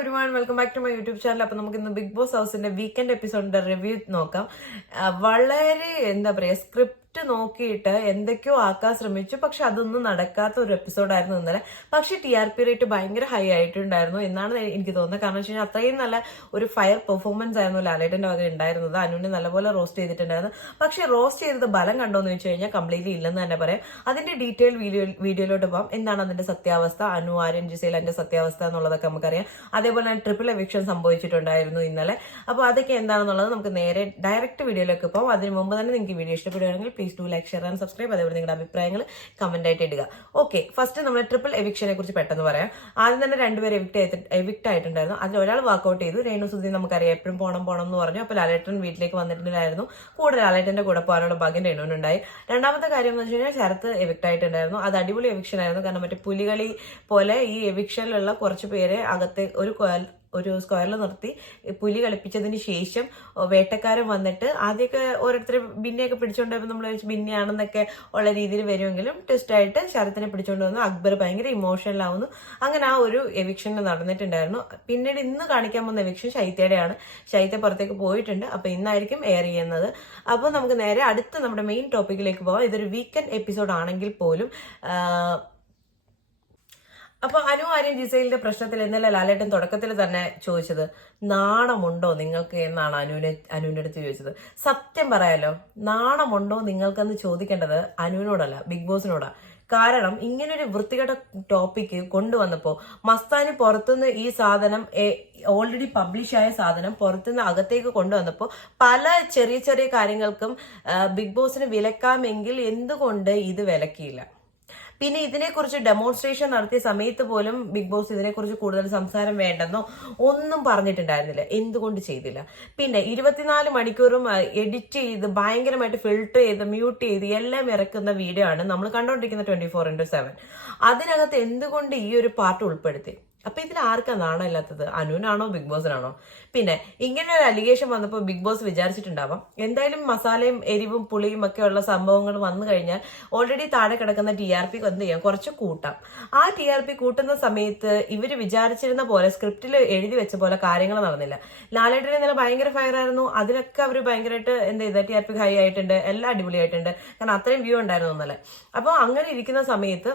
Everyone, welcome back to my YouTube channel. അപ്പൊ നമുക്ക് ഇന്ന് ബിഗ് ബോസ് ഹൗസിന്റെ വീക്കെൻഡ് എപ്പിസോഡിന്റെ റിവ്യൂ നോക്കാം. വളരെ എന്താ പറയാ, സ്ക്രിപ്റ്റ് നോക്കിയിട്ട് എന്തൊക്കെയോ ആക്കാൻ ശ്രമിച്ചു, പക്ഷെ അതൊന്നും നടക്കാത്ത ഒരു എപ്പിസോഡായിരുന്നു ഇന്നലെ. പക്ഷെ TRP റേറ്റ് ഭയങ്കര ഹൈ ആയിട്ടുണ്ടായിരുന്നു എന്നാണ് എനിക്ക് തോന്നുന്നത്. കാരണം വെച്ച് കഴിഞ്ഞാൽ അത്രയും നല്ല ഒരു ഫയർ പെർഫോമൻസ് ആയിരുന്നു ലാലേട്ടന്റെ വക ഉണ്ടായിരുന്നത്. അനുവിനെ നല്ലപോലെ റോസ്റ്റ് ചെയ്തിട്ടുണ്ടായിരുന്നു. പക്ഷെ റോസ്റ്റ് ചെയ്തത് ബലം കണ്ടോന്ന് വെച്ച് കഴിഞ്ഞാൽ കംപ്ലീറ്റ്ലി ഇല്ലെന്ന് തന്നെ പറയാം. അതിന്റെ ഡീറ്റെയിൽ വീഡിയോയിലോട്ട് പോകാം. എന്താണ് അതിന്റെ സത്യാവസ്ഥ, അനു, ആര്യൻ, ജിസേൽ അതിന്റെ സത്യാവസ്ഥ എന്നുള്ളതൊക്കെ നമുക്കറിയാം. അതേപോലെ തന്നെ ട്രിപ്പിൾ എവിക്ഷൻ സംഭവിച്ചിട്ടുണ്ടായിരുന്നു ഇന്നലെ. അപ്പോൾ അതൊക്കെ എന്താണെന്നുള്ളത് നമുക്ക് നേരെ ഡയറക്റ്റ് വീഡിയോയിലേക്ക് പോകാം. അതിന് മുമ്പ് തന്നെ നിങ്ങൾക്ക് വീഡിയോ ഇഷ്ടപ്പെടുകയാണെങ്കിൽ please do like, share and subscribe. അതേപോലെ നിങ്ങളുടെ അഭിപ്രായങ്ങൾ കമന്റ് ആയിട്ട് ഇടുക. ഓക്കെ, ഫസ്റ്റ് നമ്മൾ ട്രിപ്പിൾ എവിക്ഷനെ കുറിച്ച് പെട്ടെന്ന് പറയാം. ആദ്യം തന്നെ രണ്ടുപേർ എവിക്ട് ആയിട്ടുണ്ടായിരുന്നു. അതിൽ ഒരാൾ വാക്കൗട്ട് ചെയ്തു. രേണു സുധി നമുക്കറിയാം എപ്പോഴും പോണം എന്ന് പറഞ്ഞു. അപ്പോൾ ലാലേട്ടൻ വീട്ടിലേക്ക് വന്നിട്ടുണ്ടായിരുന്നു. കൂടെ ലാലേട്ടന്റെ കൂടെ പോകാനുള്ള ഭാഗ്യം രേണുവിനുണ്ടായി. രണ്ടാമത്തെ കാര്യം എന്ന് വെച്ച് കഴിഞ്ഞാൽ ശരത്ത് എവിക്ട് ആയിട്ടുണ്ടായിരുന്നു. അത് അടിപൊളി എവിക്ഷൻ ആയിരുന്നു. കാരണം മറ്റേ പുലികളി പോലെ ഈ എവിക്ഷനിലുള്ള കുറച്ച് പേരെ അകത്തെ ഒരു സ്ക്വയറിൽ നിർത്തി പുലി കളിപ്പിച്ചതിന് ശേഷം വേട്ടക്കാരൻ വന്നിട്ട് ആദ്യമൊക്കെ ഓരോരുത്തർ ബിന്നെയൊക്കെ പിടിച്ചോണ്ട് നമ്മൾ ബിന്നെയാണെന്നൊക്കെ ഉള്ള രീതിയിൽ വരുമെങ്കിലും ട്വിസ്റ്റായിട്ട് ശരത്തിനെ പിടിച്ചോണ്ട് വന്നു. അക്ബർ ഭയങ്കര ഇമോഷണൽ ആവുന്നു. അങ്ങനെ ആ ഒരു എവിക്ഷൻ നടന്നിട്ടുണ്ടായിരുന്നു. പിന്നീട് ഇന്ന് കാണിക്കാൻ പോകുന്ന എവിക്ഷൻ ശൈത്യയുടെയാണ്. ശൈത്യ പുറത്തേക്ക് പോയിട്ടുണ്ട്. അപ്പൊ ഇന്നായിരിക്കും എയർ ചെയ്യുന്നത്. അപ്പൊ നമുക്ക് നേരെ അടുത്ത നമ്മുടെ മെയിൻ ടോപ്പിക്കിലേക്ക് പോകാം. ഇതൊരു വീക്കെൻഡ് എപ്പിസോഡ് ആണെങ്കിൽ പോലും അപ്പൊ അനു, ആര്യൻ, ജിസൈലിന്റെ പ്രശ്നത്തിൽ ഇന്നലെ ലാലേട്ടൻ തുടക്കത്തിൽ തന്നെ ചോദിച്ചത് നാണമുണ്ടോ നിങ്ങൾക്ക് എന്നാണ് അനുവിന്റെ അടുത്ത് ചോദിച്ചത്. സത്യം പറയാലോ, നാണമുണ്ടോ നിങ്ങൾക്കെന്ന് ചോദിക്കേണ്ടത് അനുവിനോടല്ല, ബിഗ് ബോസിനോടാ. കാരണം ഇങ്ങനൊരു വൃത്തികെട്ട ടോപ്പിക്ക് കൊണ്ടുവന്നപ്പോ മസ്താനി പുറത്തുനിന്ന് ഈ സാധനം ഓൾറെഡി പബ്ലിഷ് ആയ സാധനം പുറത്തുനിന്ന് അകത്തേക്ക് കൊണ്ടുവന്നപ്പോൾ പല ചെറിയ ചെറിയ കാര്യങ്ങൾക്കും ബിഗ് ബോസിന് വിലക്കാമെങ്കിൽ എന്തുകൊണ്ട് ഇത് വിലക്കിയില്ല? പിന്നെ ഇതിനെക്കുറിച്ച് ഡെമോൺസ്ട്രേഷൻ നടത്തിയ സമയത്ത് പോലും ബിഗ് ബോസ് ഇതിനെക്കുറിച്ച് കൂടുതൽ സംസാരം വേണ്ടെന്നോ ഒന്നും പറഞ്ഞിട്ടുണ്ടായിരുന്നില്ല. എന്തുകൊണ്ട് ചെയ്തില്ല? പിന്നെ 24 മണിക്കൂറും എഡിറ്റ് ചെയ്ത് ഭയങ്കരമായിട്ട് ഫിൽട്ടർ ചെയ്ത് മ്യൂട്ട് ചെയ്ത് എല്ലാം ഇറക്കുന്ന വീഡിയോ ആണ് നമ്മൾ കണ്ടോണ്ടിരിക്കുന്ന 24/7. അതിനകത്ത് എന്തുകൊണ്ട് ഈ ഒരു പാർട്ട് ഉൾപ്പെടുത്തി? അപ്പൊ ഇതിൽ ആർക്കാ നാണമില്ലാത്തത്? അനുവിനാണോ ബിഗ് ബോസിനാണോ? പിന്നെ ഇങ്ങനെ ഒരു അലിഗേഷൻ വന്നപ്പോൾ ബിഗ് ബോസ് വിചാരിച്ചിട്ടുണ്ടാവാം എന്തായാലും മസാലയും എരിവും പുളിയും ഒക്കെ ഉള്ള സംഭവങ്ങൾ വന്നു കഴിഞ്ഞാൽ ഓൾറെഡി താഴെ കിടക്കുന്ന TRP എന്ത് ചെയ്യാം, കുറച്ച് കൂട്ടാം. ആ TRP കൂട്ടുന്ന സമയത്ത് ഇവര് വിചാരിച്ചിരുന്ന പോലെ സ്ക്രിപ്റ്റിൽ എഴുതി വെച്ച പോലെ കാര്യങ്ങൾ നടന്നില്ല. ലാലേട്ടൻ ഇന്നലെ ഭയങ്കര ഫയർ ആയിരുന്നു. അതിലൊക്കെ അവർ ഭയങ്കരമായിട്ട് എന്ത് ചെയ്ത TRP ഹൈ ആയിട്ടുണ്ട്, എല്ലാം അടിപൊളിയായിട്ടുണ്ട്. കാരണം അത്രയും വ്യൂ ഉണ്ടായിരുന്നു ഇന്നലെ. അപ്പോൾ അങ്ങനെ ഇരിക്കുന്ന സമയത്ത്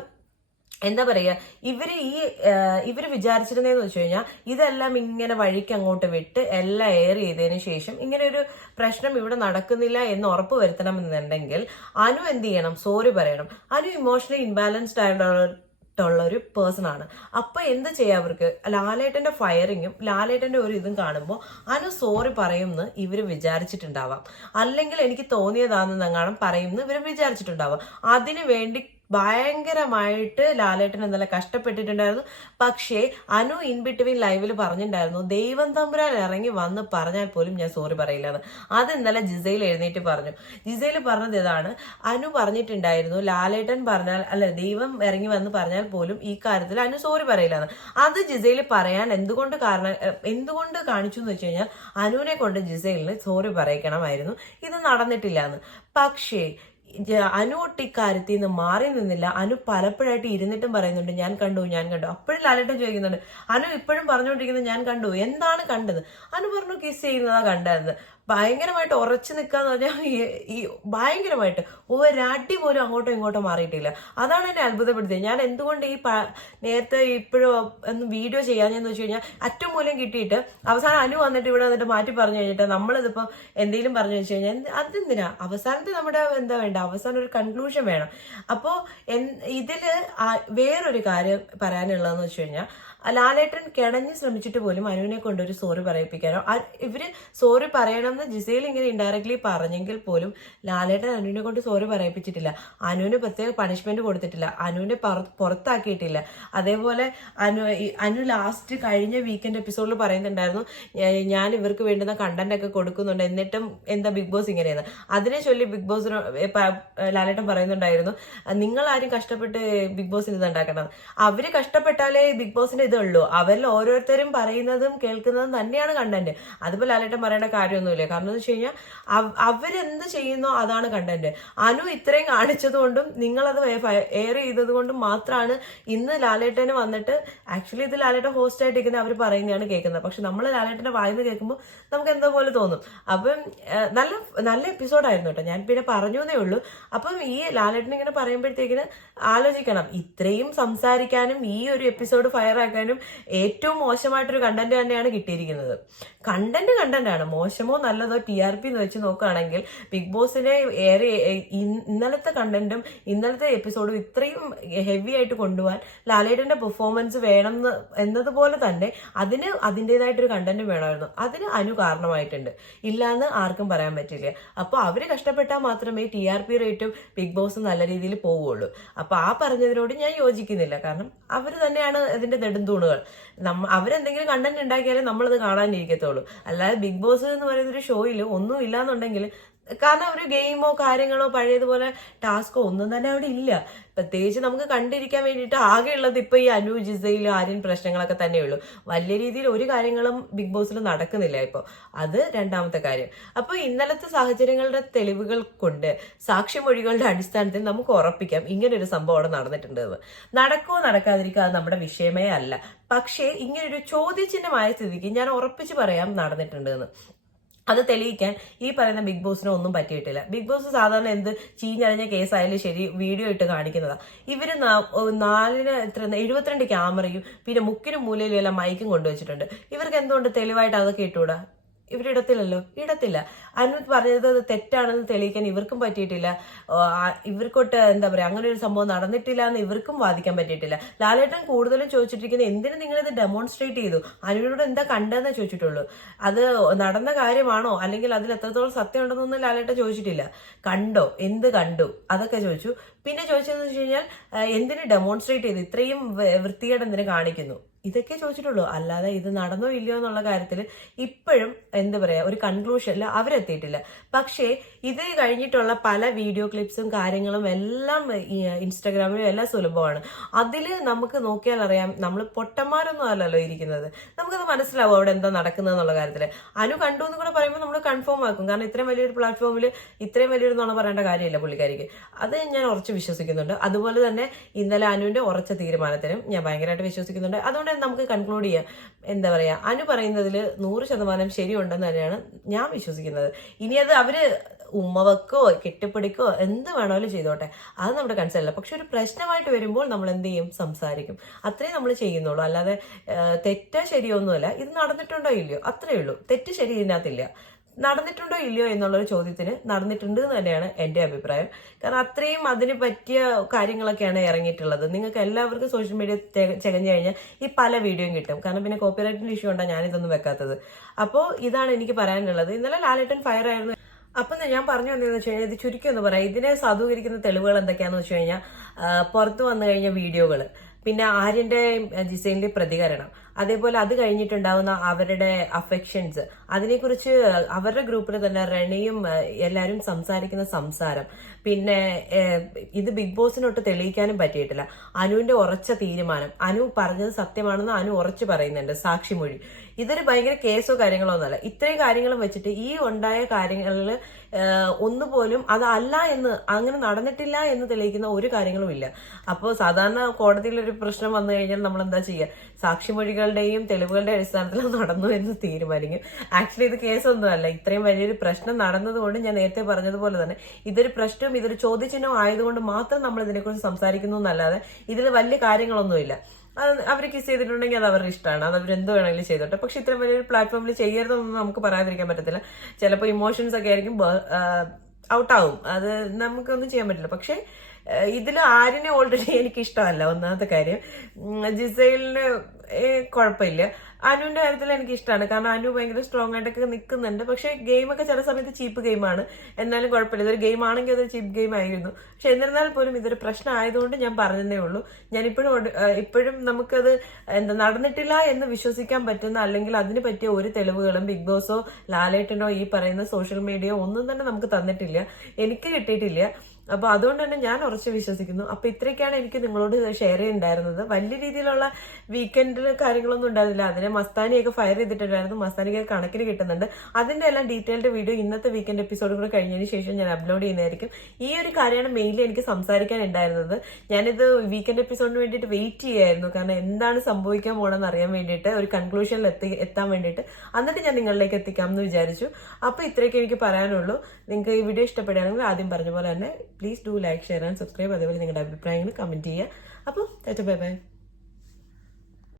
എന്താ പറയാ, ഇവര് വിചാരിച്ചിരുന്നതെന്ന് വെച്ച് കഴിഞ്ഞാൽ ഇതെല്ലാം ഇങ്ങനെ വഴിക്ക് അങ്ങോട്ട് വിട്ട് എല്ലാം എയർ ചെയ്തതിന് ശേഷം ഇങ്ങനെ ഒരു പ്രശ്നം ഇവിടെ നടക്കുന്നില്ല എന്ന് ഉറപ്പ് വരുത്തണമെന്നുണ്ടെങ്കിൽ അനു എന്ത് ചെയ്യണം? സോറി പറയണം. അനു ഇമോഷണലി ഇൻബാലൻസ്ഡ് ആയിട്ടുള്ള ഒരു പേഴ്സൺ ആണ്. അപ്പൊ എന്ത് ചെയ്യാം അവർക്ക്? ലാലേട്ടന്റെ ഫയറിങ്ങും ലാലേട്ടന്റെ ഒരു ഇതും കാണുമ്പോൾ അനു സോറി പറയുമെന്ന് ഇവര് വിചാരിച്ചിട്ടുണ്ടാവാം. അല്ലെങ്കിൽ എനിക്ക് തോന്നിയതാണെന്നെങ്ങാനും പറയുമെന്ന് ഇവര് വിചാരിച്ചിട്ടുണ്ടാവാം. അതിനു വേണ്ടി ഭയങ്കരമായിട്ട് ലാലേട്ടൻ ഇന്നലെ കഷ്ടപ്പെട്ടിട്ടുണ്ടായിരുന്നു. പക്ഷേ അനു ഇൻ ബിറ്റ്വീൻ ലൈവിൽ പറഞ്ഞിട്ടുണ്ടായിരുന്നു ദൈവം തമ്പുരാൻ ഇറങ്ങി വന്ന് പറഞ്ഞാൽ പോലും ഞാൻ സോറി പറയില്ലെന്ന്. അത് ഇന്നലെ ജിസയിൽ എഴുന്നേറ്റ് പറഞ്ഞു. ജിസയിൽ പറഞ്ഞത് ഇതാണ്, അനു പറഞ്ഞിട്ടുണ്ടായിരുന്നു ലാലേട്ടൻ പറഞ്ഞാൽ അല്ല ദൈവം ഇറങ്ങി വന്ന് പറഞ്ഞാൽ പോലും ഈ കാര്യത്തിൽ അനു സോറി പറയില്ലെന്ന്. അത് ജിസയിൽ പറയാൻ എന്തുകൊണ്ട് കാണിച്ചു എന്ന് വെച്ച് കഴിഞ്ഞാൽ അനുവിനെ കൊണ്ട് ജിസയിലിന് സോറി പറയിക്കണമായിരുന്നു. ഇത് നടന്നിട്ടില്ല എന്ന്. പക്ഷേ അനു ഇക്കാര്യത്തിൽ നിന്ന് മാറി നിന്നില്ല. അനു പലപ്പോഴായിട്ട് ഇരുന്നിട്ടും പറയുന്നുണ്ട് ഞാൻ കണ്ടു. അപ്പോഴും ലാലേട്ടൻ ചോദിക്കുന്നുണ്ട്, അനു ഇപ്പോഴും പറഞ്ഞുകൊണ്ടിരിക്കുന്നത് ഞാൻ കണ്ടു, എന്താണ് കണ്ടത്? അനു പറഞ്ഞു കിസ് ചെയ്യുന്നതാ കണ്ടത്. ഭയങ്കരമായിട്ട് ഉറച്ചു നിൽക്കാന്ന് പറഞ്ഞാൽ ഈ ഭയങ്കരമായിട്ട് ഒരടി പോലും അങ്ങോട്ടോ ഇങ്ങോട്ടോ മാറിയിട്ടില്ല. അതാണ് എന്നെ അത്ഭുതപ്പെടുത്തിയത്. ഞാൻ എന്തുകൊണ്ട് നേരത്തെ ഇപ്പോഴും ഒന്ന് വീഡിയോ ചെയ്യാഞ്ഞെന്ന് വെച്ച് കഴിഞ്ഞാൽ അറ്റം മൂലം കിട്ടിയിട്ട് അവസാനം അനു വന്നിട്ട് ഇവിടെ വന്നിട്ട് മാറ്റി പറഞ്ഞു കഴിഞ്ഞിട്ട് നമ്മളിതിപ്പോൾ എന്തെങ്കിലും പറഞ്ഞു വെച്ച് കഴിഞ്ഞാൽ അതെന്തിനാ? അവസാനത്തെ നമ്മുടെ എന്താ വേണ്ട, അവസാനം ഒരു കൺക്ലൂഷൻ വേണം. അപ്പോൾ ഇതില് വേറൊരു കാര്യം പറയാനുള്ളതെന്ന് വെച്ച് കഴിഞ്ഞാൽ ലാലേട്ടൻ കിടഞ്ഞ് ശ്രമിച്ചിട്ട് പോലും അനുവിനെ കൊണ്ടൊരു സോറി പറയിപ്പിക്കാനോ ഇവര് സോറി പറയണമെന്ന് ജിസയിൽ ഇങ്ങനെ ഇൻഡയറക്ട്ലി പറഞ്ഞെങ്കിൽ പോലും ലാലേട്ടൻ അനുവിനെ കൊണ്ട് സോറി അനുവിന് പ്രത്യേക പണിഷ്മെന്റ് കൊടുത്തിട്ടില്ല, അനുവിനെ പുറത്താക്കിയിട്ടില്ല. അതേപോലെ അനു ലാസ്റ്റ് കഴിഞ്ഞ വീക്കെൻഡ് എപ്പിസോഡിൽ പറയുന്നുണ്ടായിരുന്നു ഞാൻ ഇവർക്ക് വേണ്ടുന്ന കണ്ടന്റ് ഒക്കെ കൊടുക്കുന്നുണ്ട്, എന്നിട്ടും എന്താ ബിഗ് ബോസ് ഇങ്ങനെയെന്ന്. അതിനെ ചൊല്ലി ബിഗ് ബോസിന് ലാലേട്ടൻ പറയുന്നുണ്ടായിരുന്നു നിങ്ങൾ ആരും കഷ്ടപ്പെട്ട് ബിഗ് ബോസിന് ഇത് ഉണ്ടാക്കണം, അവര് കഷ്ടപ്പെട്ടാലേ ബിഗ് ബോസിന് ഇത് ഇതുള്ളൂ. അവരിൽ ഓരോരുത്തരും പറയുന്നതും കേൾക്കുന്നതും തന്നെയാണ് കണ്ടന്റ്. അതിപ്പോ ലാലേട്ടൻ പറയേണ്ട കാര്യമൊന്നുമില്ല. കാരണം എന്ന് വെച്ച് കഴിഞ്ഞാൽ അവരെന്ത് ചെയ്യുന്നോ അതാണ് കണ്ടന്റ്. അനു ഇത്രയും കാണിച്ചതുകൊണ്ടും നിങ്ങളത് എയർ ചെയ്തത് കൊണ്ടും മാത്രമാണ് ഇന്ന് ലാലേട്ടന് വന്നിട്ട്, ആക്ച്വലി ഇത് ലാലേട്ടൻ ഹോസ്റ്റ് ആയിട്ടിരിക്കുന്ന അവർ പറയുന്നതാണ് കേൾക്കുന്നത്. പക്ഷെ നമ്മൾ ലാലേട്ടന്റെ വായിന്ന് കേൾക്കുമ്പോൾ നമുക്ക് എന്തോ പോലെ തോന്നും. അപ്പം നല്ല നല്ല എപ്പിസോഡായിരുന്നു കേട്ടോ. ഞാൻ പിന്നെ പറഞ്ഞു എന്നേ ഉള്ളൂ. അപ്പം ഈ ലാലേട്ടൻ ഇങ്ങനെ പറയുമ്പോഴത്തേക്കിന് ആലോചിക്കണം, ഇത്രയും സംസാരിക്കാനും ഈ ഒരു എപ്പിസോഡ് ഫയർ ആക്കാനും ഏറ്റവും മോശമായിട്ടൊരു കണ്ടന്റ് തന്നെയാണ് കിട്ടിയിരിക്കുന്നത്. കണ്ടന്റാണ്. മോശമോ നല്ലതോ TRP എന്ന് വെച്ച് നോക്കുകയാണെങ്കിൽ ബിഗ് ബോസിനെ ഏറെ ഇന്നലത്തെ കണ്ടന്റും ഇന്നലത്തെ എപ്പിസോഡും ഇത്രയും ഹെവി ആയിട്ട് കൊണ്ടുപോകാൻ ലാലേട്ടന്റെ പെർഫോമൻസ് വേണം എന്നതുപോലെ തന്നെ അതിന് അതിൻ്റെതായിട്ടൊരു കണ്ടന്റ് വേണമായിരുന്നു. അതിന് അനു കാരണമായിട്ടുണ്ട്, ഇല്ലാന്ന് ആർക്കും പറയാൻ പറ്റില്ല. അപ്പൊ അവര് കഷ്ടപ്പെട്ടാൽ മാത്രമേ TRP റേറ്റും ബിഗ് ബോസ് നല്ല രീതിയിൽ പോവുള്ളൂ. അപ്പൊ ആ പറഞ്ഞതിനോട് ഞാൻ യോജിക്കുന്നില്ല. കാരണം അവര് തന്നെയാണ് ഇതിന്റെ നെടുന്തൂണുകൾ. അവരെന്തെങ്കിലും കണ്ടന്റ് ഉണ്ടാക്കിയാലേ നമ്മളത് കാണാനിരിക്കത്തുള്ളൂ. അല്ലാതെ ബിഗ് ബോസ് എന്ന് പറയുന്ന ഒരു ഷോയിൽ ഒന്നും ഇല്ലാന്നുണ്ടെങ്കിൽ, കാരണം ഒരു ഗെയിമോ കാര്യങ്ങളോ പഴയതുപോലെ ടാസ്കോ ഒന്നും തന്നെ അവിടെ ഇല്ല. പ്രത്യേകിച്ച് നമുക്ക് കണ്ടിരിക്കാൻ വേണ്ടിയിട്ട് ആകെയുള്ളത് ഇപ്പൊ ഈ അനു, ജിസയിൽ, ആര്യൻ പ്രശ്നങ്ങളൊക്കെ തന്നെയുള്ളൂ. വലിയ രീതിയിൽ ഒരു കാര്യങ്ങളും ബിഗ് ബോസിൽ നടക്കുന്നില്ല ഇപ്പൊ. അത് രണ്ടാമത്തെ കാര്യം. അപ്പൊ ഇന്നലത്തെ സാഹചര്യങ്ങളുടെ തെളിവുകൾ കൊണ്ട്, സാക്ഷിമൊഴികളുടെ അടിസ്ഥാനത്തിൽ നമുക്ക് ഉറപ്പിക്കാം ഇങ്ങനൊരു സംഭവം അവിടെ നടന്നിട്ടുണ്ടെന്ന്. നടക്കോ നടക്കാതിരിക്കുക അത് നമ്മുടെ വിഷയമേ അല്ല. പക്ഷേ ഇങ്ങനൊരു ചോദ്യചിഹ്നമായ സ്ഥിതിക്ക് ഞാൻ ഉറപ്പിച്ച് പറയാം നടന്നിട്ടുണ്ടെന്ന്. അത് തെളിയിക്കാൻ ഈ പറയുന്ന ബിഗ് ബോസിന് ഒന്നും പറ്റിയിട്ടില്ല. ബിഗ് ബോസ് സാധാരണ എന്ത് ചീഞ്ഞഴിഞ്ഞ കേസായാലും ശരി വീഡിയോ ഇട്ട് കാണിക്കുന്നതാ. ഇവര് 72 ക്യാമറയും പിന്നെ മുക്കിനും മൂലയിലും എല്ലാം മൈക്കും കൊണ്ടുവച്ചിട്ടുണ്ട്. ഇവർക്ക് എന്തുകൊണ്ട് തെളിവായിട്ട് അതൊക്കെ ഇട്ടുകൂടാ? ഇടത്തില്ല. അനു പറഞ്ഞത് തെറ്റാണെന്ന് തെളിയിക്കാൻ ഇവർക്കും പറ്റിയിട്ടില്ല. ഇവർക്കൊട്ട് എന്താ പറയാ, അങ്ങനെ ഒരു സംഭവം നടന്നിട്ടില്ല എന്ന് ഇവർക്കും വാദിക്കാൻ പറ്റിയിട്ടില്ല. ലാലേട്ടൻ കൂടുതലും ചോദിച്ചിട്ടിരിക്കുന്നത് എന്തിനു നിങ്ങളിത് ഡെമോൺസ്ട്രേറ്റ് ചെയ്തു, അനുവിനോട് എന്താ കണ്ടെന്നേ ചോദിച്ചിട്ടുള്ളൂ. അത് നടന്ന കാര്യമാണോ അല്ലെങ്കിൽ അതിൽ എത്രത്തോളം സത്യം ഉണ്ടെന്നൊന്നും ലാലേട്ടൻ ചോദിച്ചിട്ടില്ല. കണ്ടോ, എന്ത് കണ്ടു, അതൊക്കെ ചോദിച്ചു. പിന്നെ ചോദിച്ചതെന്ന് വെച്ച് കഴിഞ്ഞാൽ എന്തിന് ഡെമോൺസ്ട്രേറ്റ് ചെയ്തു, ഇത്രയും വൃത്തികേട് എന്തിനു കാണിക്കുന്നു, ഇതൊക്കെ ചോദിച്ചിട്ടുള്ളൂ. അല്ലാതെ ഇത് നടന്നോ ഇല്ലയോ എന്നുള്ള കാര്യത്തിൽ ഇപ്പോഴും എന്താ പറയാ ഒരു കൺക്ലൂഷനിൽ അവരെത്തിയിട്ടില്ല. പക്ഷേ ഇത് കഴിഞ്ഞിട്ടുള്ള പല വീഡിയോ ക്ലിപ്സും കാര്യങ്ങളും എല്ലാം ഇൻസ്റ്റാഗ്രാമിലും എല്ലാം സുലഭമാണ്. അതിൽ നമുക്ക് നോക്കിയാൽ അറിയാം നമ്മൾ പൊട്ടന്മാരൊന്നും അല്ലല്ലോ ഇരിക്കുന്നത്. നമുക്കത് മനസ്സിലാവും അവിടെ എന്താ നടക്കുന്നത് എന്നുള്ള കാര്യത്തിൽ. അനു കണ്ടു എന്ന് കൂടെ പറയുമ്പോൾ നമ്മൾ കൺഫേം ആക്കും. കാരണം ഇത്രയും വലിയൊരു പ്ലാറ്റ്ഫോമിൽ ഇത്രയും വലിയൊരു നുണ പറയേണ്ട കാര്യമില്ല പുള്ളിക്കാരിക്ക്. അത് ഞാൻ ഉറച്ചു വിശ്വസിക്കുന്നുണ്ട്. അതുപോലെ തന്നെ ഇന്നലെ അനുവിന്റെ ഉറച്ച തീരുമാനത്തിനും ഞാൻ ഭയങ്കരമായിട്ട് വിശ്വസിക്കുന്നുണ്ട്. അതുകൊണ്ട് നമുക്ക് കൺക്ലൂഡ് ചെയ്യാം, എന്താ പറയാ, അനു പറയുന്നതിൽ 100% ശരിയുണ്ടെന്ന് തന്നെയാണ് ഞാൻ വിശ്വസിക്കുന്നത്. ഇനി അത് അവര് ഉമ്മവക്കോ കെട്ടിപ്പിടിക്കോ എന്ത് വേണമല്ലോ ചെയ്തോട്ടെ, അത് നമ്മുടെ കൺസേൺ അല്ല. പക്ഷെ ഒരു പ്രശ്നമായിട്ട് വരുമ്പോൾ നമ്മൾ എന്ത് ചെയ്യും, സംസാരിക്കും. അത്രേ നമ്മൾ ചെയ്യുന്നുള്ളൂ. അല്ലാതെ തെറ്റോ ശരിയൊന്നുമല്ല. ഇത് നടന്നിട്ടുണ്ടോ ഇല്ലയോ, അത്രേ ഉള്ളൂ. തെറ്റ് ശരി ഇതിനകത്തില്ല. നടന്നിട്ടുണ്ടോ ഇല്ലയോ എന്നുള്ളൊരു ചോദ്യത്തിന് നടന്നിട്ടുണ്ട് എന്ന് തന്നെയാണ് എൻ്റെ അഭിപ്രായം. കാരണം അത്രയും അതിന് പറ്റിയ കാര്യങ്ങളൊക്കെയാണ് ഇറങ്ങിയിട്ടുള്ളത്. നിങ്ങൾക്ക് എല്ലാവർക്കും സോഷ്യൽ മീഡിയ ചെകഞ്ഞു കഴിഞ്ഞാൽ ഈ പല വീഡിയോയും കിട്ടും. കാരണം പിന്നെ കോപ്പിറൈറ്റിന്റെ ഇഷ്യൂ കൊണ്ടാണ് ഞാനിതൊന്നും വെക്കാത്തത്. അപ്പോൾ ഇതാണ് എനിക്ക് പറയാനുള്ളത്. ഇന്നലെ ലാലേട്ടൻ ഫയർ ആയിരുന്നു. അപ്പം ഞാൻ പറഞ്ഞു വന്നതെന്ന് വെച്ച് കഴിഞ്ഞാൽ, ഇത് ചുരുക്കി ഒന്ന് പറയാം, ഇതിനെ സാധൂകരിക്കുന്ന തെളിവുകൾ എന്തൊക്കെയാണെന്ന് വെച്ച് കഴിഞ്ഞാൽ പുറത്തു വന്നു കഴിഞ്ഞ വീഡിയോകൾ, പിന്നെ ആര്യന്റെയും ജിസൈലിന്റെ പ്രതികരണം, അതേപോലെ അത് കഴിഞ്ഞിട്ടുണ്ടാവുന്ന അവരുടെ അഫെക്ഷൻസ്, അതിനെക്കുറിച്ച് അവരുടെ ഗ്രൂപ്പിൽ തന്നെ റണിയും എല്ലാവരും സംസാരിക്കുന്ന സംസാരം, പിന്നെ ഇത് ബിഗ് ബോസിനൊട്ട് തെളിയിക്കാനും പറ്റിയിട്ടില്ല. അനുവിന്റെ ഉറച്ച തീരുമാനം, അനു പറഞ്ഞത് സത്യമാണെന്ന് അനു ഉറച്ചു പറയുന്നുണ്ട്, സാക്ഷിമൊഴി. ഇതൊരു ഭയങ്കര കേസോ കാര്യങ്ങളോ ഒന്നുമല്ല. ഇത്രയും കാര്യങ്ങളും വെച്ചിട്ട് ഈ ഉണ്ടായ കാര്യങ്ങളിൽ ഒന്നുപോലും അതല്ല എന്ന്, അങ്ങനെ നടന്നിട്ടില്ല എന്ന് തെളിയിക്കുന്ന ഒരു കാര്യങ്ങളും ഇല്ല. അപ്പോൾ സാധാരണ കോടതിയിൽ ഒരു പ്രശ്നം വന്നു കഴിഞ്ഞാൽ നമ്മൾ എന്താ ചെയ്യുക, സാക്ഷിമൊഴികളുടെയും തെളിവുകളുടെ അടിസ്ഥാനത്തിൽ നടന്നു എന്ന് തീരുമാനിക്കും. ആക്ച്വലി ഇത് കേസൊന്നുമല്ല. ഇത്രയും വലിയൊരു പ്രശ്നം നടന്നതുകൊണ്ട് ഞാൻ നേരത്തെ പറഞ്ഞതുപോലെ തന്നെ ഇതൊരു പ്രശ്നവും ഇതൊരു ചോദ്യചിഹ്നവും ആയതുകൊണ്ട് മാത്രം നമ്മൾ ഇതിനെക്കുറിച്ച് സംസാരിക്കുന്നു എന്നല്ലാതെ ഇതിൽ വലിയ കാര്യങ്ങളൊന്നുമില്ല. അവർ കിസ് ചെയ്തിട്ടുണ്ടെങ്കിൽ അത് അവരുടെ ഇഷ്ടമാണ്, അത് അവരെന്ത് വേണമെങ്കിലും ചെയ്തോട്ടെ. പക്ഷെ ഇത്രയും വലിയൊരു പ്ലാറ്റ്ഫോമിൽ ചെയ്യരുതെന്നൊന്നും നമുക്ക് പറയാതിരിക്കാൻ പറ്റത്തില്ല. ചിലപ്പോൾ ഇമോഷൻസ് ഒക്കെ ആയിരിക്കും ഔട്ടാവും, അത് നമുക്കൊന്നും ചെയ്യാൻ പറ്റില്ല. പക്ഷെ ഇതിൽ ആര്യനെ ഓൾറെഡി എനിക്ക് ഇഷ്ടമല്ല, ഒന്നാമത്തെ കാര്യം. ജിസൈലിന് കുഴപ്പമില്ല. അനുവിന്റെ കാര്യത്തിൽ എനിക്ക് ഇഷ്ടമാണ്. കാരണം അനു ഭയങ്കര സ്ട്രോങ് ആയിട്ടൊക്കെ നിൽക്കുന്നുണ്ട്. പക്ഷെ ഗെയിമൊക്കെ ചില സമയത്ത് ചീപ്പ് ഗെയിമാണ്. എന്നാലും കുഴപ്പമില്ല. ഇതൊരു ഗെയിം ആണെങ്കിൽ അതൊരു ചീപ്പ് ഗെയിം ആയിരുന്നു. പക്ഷെ എന്നിരുന്നാൽ പോലും ഇതൊരു പ്രശ്നം ആയതുകൊണ്ട് ഞാൻ പറഞ്ഞതേ ഉള്ളൂ. ഞാൻ ഇപ്പോഴും നമുക്കത് നടന്നിട്ടില്ല എന്ന് വിശ്വസിക്കാൻ പറ്റുന്ന, അല്ലെങ്കിൽ അതിന് പറ്റിയ ഒരു തെളിവുകളും ബിഗ് ബോസോ ലാലേട്ടനോ ഈ പറയുന്ന സോഷ്യൽ മീഡിയ ഒന്നും തന്നെ നമുക്ക് തന്നിട്ടില്ല, എനിക്ക് കിട്ടിയിട്ടില്ല. അപ്പൊ അതുകൊണ്ട് തന്നെ ഞാൻ ഉറച്ചു വിശ്വസിക്കുന്നു. അപ്പൊ ഇത്രയൊക്കെയാണ് എനിക്ക് നിങ്ങളോട് ഷെയർ ചെയ്യുന്നുണ്ടായിരുന്നത്. വലിയ രീതിയിലുള്ള വീക്കെൻഡിൽ കാര്യങ്ങളൊന്നും ഉണ്ടായിരുന്നില്ല. അതിനെ മസ്താനിയൊക്കെ ഫയർ ചെയ്തിട്ടുണ്ടായിരുന്നു. മസ്താനിക്ക് കണക്കിന് കിട്ടുന്നുണ്ട്. അതിന്റെ എല്ലാം ഡീറ്റെയിൽഡ് വീഡിയോ ഇന്നത്തെ വീക്കെൻഡ് എപ്പിസോഡ് കൂടെ കഴിഞ്ഞതിന് ശേഷം ഞാൻ അപ്ലോഡ് ചെയ്യുന്നതായിരിക്കും. ഈ ഒരു കാര്യമാണ് മെയിൻലി എനിക്ക് സംസാരിക്കാൻ ഉണ്ടായിരുന്നത്. ഞാനിത് വീക്കെൻഡ് എപ്പിസോഡിന് വേണ്ടിയിട്ട് വെയിറ്റ് ചെയ്യായിരുന്നു. കാരണം എന്താണ് സംഭവിക്കാൻ പോകണമെന്ന് അറിയാൻ വേണ്ടിയിട്ട്, ഒരു കൺക്ലൂഷനിൽ എത്താൻ വേണ്ടിയിട്ട്. എന്നിട്ട് ഞാൻ നിങ്ങളിലേക്ക് എത്തിക്കാം എന്ന് വിചാരിച്ചു. അപ്പൊ ഇത്രയൊക്കെ എനിക്ക് പറയാനുള്ളൂ. നിങ്ങൾക്ക് ഈ വീഡിയോ ഇഷ്ടപ്പെടുകയാണെങ്കിൽ ആദ്യം പറഞ്ഞ പോലെ തന്നെ please do like, share and subscribe. അതേപോലെ നിങ്ങളുടെ അഭിപ്രായങ്ങൾ കമന്റ് ചെയ്യുക. അപ്പോൾ ബൈ ബൈ.